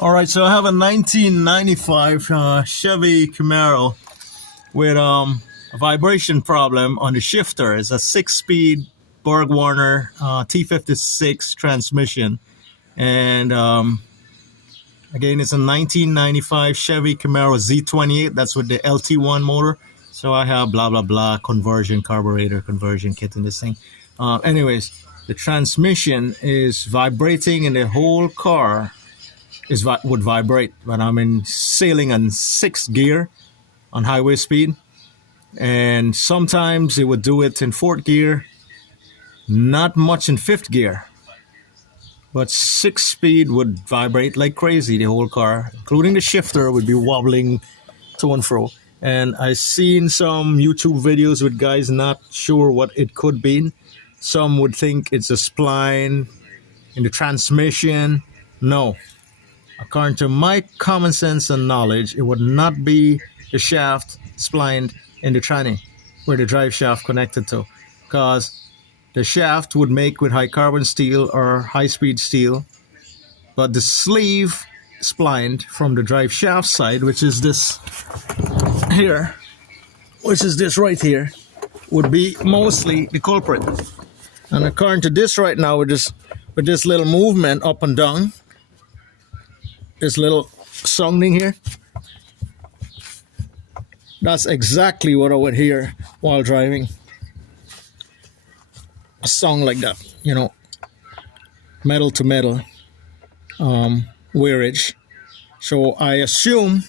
All right, so I have a 1995 Chevy Camaro with a vibration problem on the shifter. It's a 6-speed Borg-Warner T56 transmission, and again, it's a 1995 Chevy Camaro Z28. That's with the LT1 motor. So I have blah blah blah conversion, carburetor conversion kit in this thing. Anyways, the transmission is vibrating, and the whole car would vibrate when I'm in sailing on 6th gear on highway speed, and sometimes it would do it in 4th gear, not much in 5th gear, but 6th speed would vibrate like crazy. The whole car, including the shifter, would be wobbling to and fro. And I've seen some YouTube videos with guys not sure what it could be. Some would think it's a spline in the transmission. No. According to my common sense and knowledge, it would not be the shaft splined in the tranny where the drive shaft connected to, because the shaft would make with high carbon steel or high speed steel, but the sleeve splined from the drive shaft side, which is this here, which is this right here, would be mostly the culprit. And according to this right now, with this little movement up and down, this little sounding here, that's exactly what I would hear while driving. A song like that, you know, metal to metal wearage. So I assume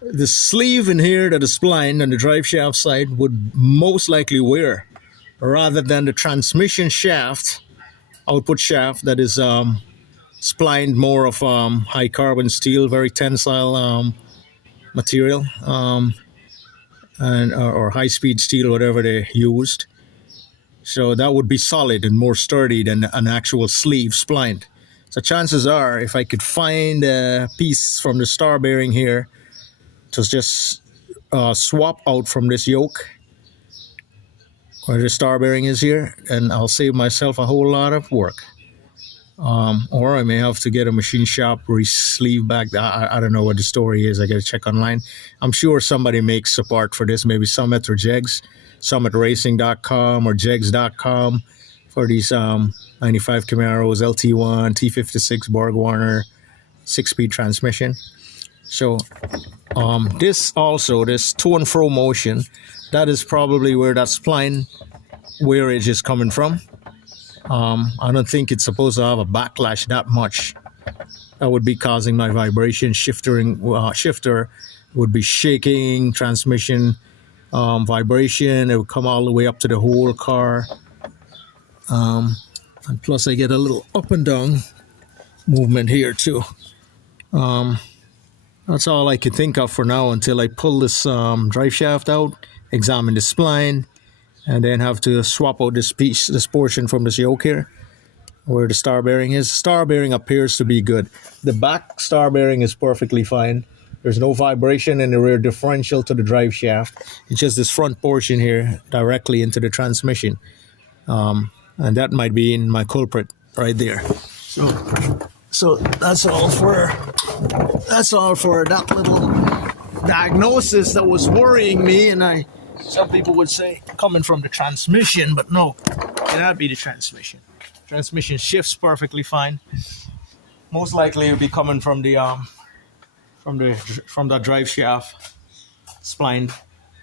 the sleeve in here that is splined on the drive shaft side would most likely wear, rather than the transmission shaft, output shaft, that is splined more of high carbon steel, very tensile material, or high speed steel, whatever they used. So that would be solid and more sturdy than an actual sleeve splined. So chances are, if I could find a piece from the star bearing here to just swap out from this yoke where the star bearing is here, and I'll save myself a whole lot of work. Or I may have to get a machine shop re-sleeve back. I don't know what the story is. I got to check online. I'm sure somebody makes support for this, maybe Summit or Jegs, summitracing.com or jegs.com, for these 95 Camaros, LT1, T56 Borg-Warner 6-speed transmission. So this to and fro motion, that is probably where that spline wearage is coming from. I don't think it's supposed to have a backlash that much. That would be causing my vibration. Shifter would be shaking, transmission vibration. It would come all the way up to the whole car. And plus I get a little up and down movement here too. That's all I can think of for now until I pull this drive shaft out, examine the spline, and then have to swap out this portion from this yoke here where the star bearing is. Star bearing appears to be good. The back star bearing is perfectly fine. There's no vibration in the rear differential to the drive shaft. It's just this front portion here directly into the transmission. And that might be in my culprit right there. So that's all for that little diagnosis that was worrying me. And some people would say coming from the transmission, but no, it cannot be the transmission. Transmission shifts perfectly fine. Most likely it would be coming from the from that drive shaft spline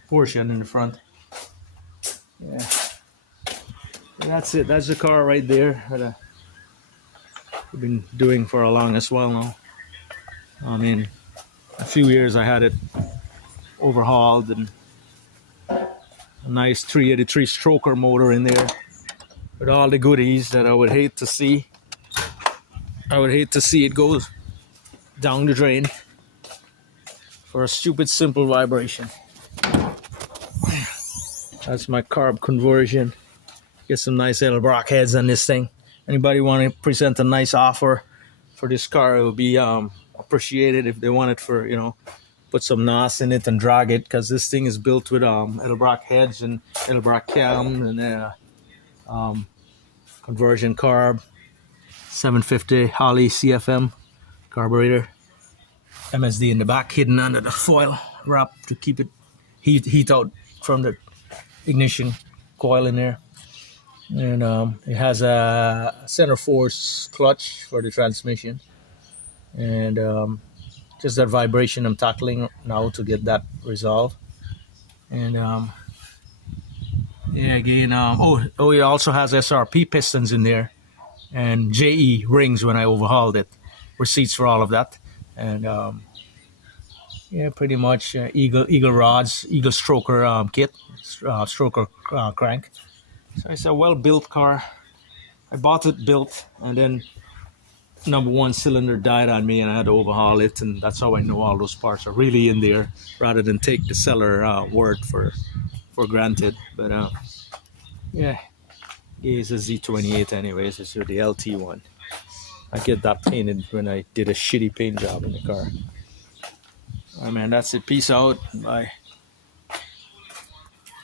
portion in the front. Yeah, that's it. That's the car right there that I've been doing for a long as well now. I mean, a few years I had it overhauled, and a nice 383 stroker motor in there with all the goodies that I would hate to see. I would hate to see it go down the drain for a stupid simple vibration. That's my carb conversion. Get some nice Edelbrock heads on this thing. Anybody want to present a nice offer for this car, it would be appreciated if they wanted for, you know, put some NOS in it and drag it, because this thing is built with Edelbrock heads and Edelbrock cam and conversion carb, 750 Holley CFM carburetor. MSD in the back, hidden under the foil wrap to keep it heat out from the ignition coil in there. And it has a center force clutch for the transmission, and just that vibration I'm tackling now to get that resolved. And yeah, again, it also has SRP pistons in there and JE rings when I overhauled it. Receipts for all of that. And yeah, pretty much Eagle rods, Eagle stroker kit, stroker crank. So it's a well-built car. I bought it built, and then number one cylinder died on me, and I had to overhaul it, and that's how I know all those parts are really in there, rather than take the seller word for granted. But yeah, it's a Z28 anyways. It's the LT one. I get that painted when I did a shitty paint job in the car. All right, man, that's it. Peace out. Bye.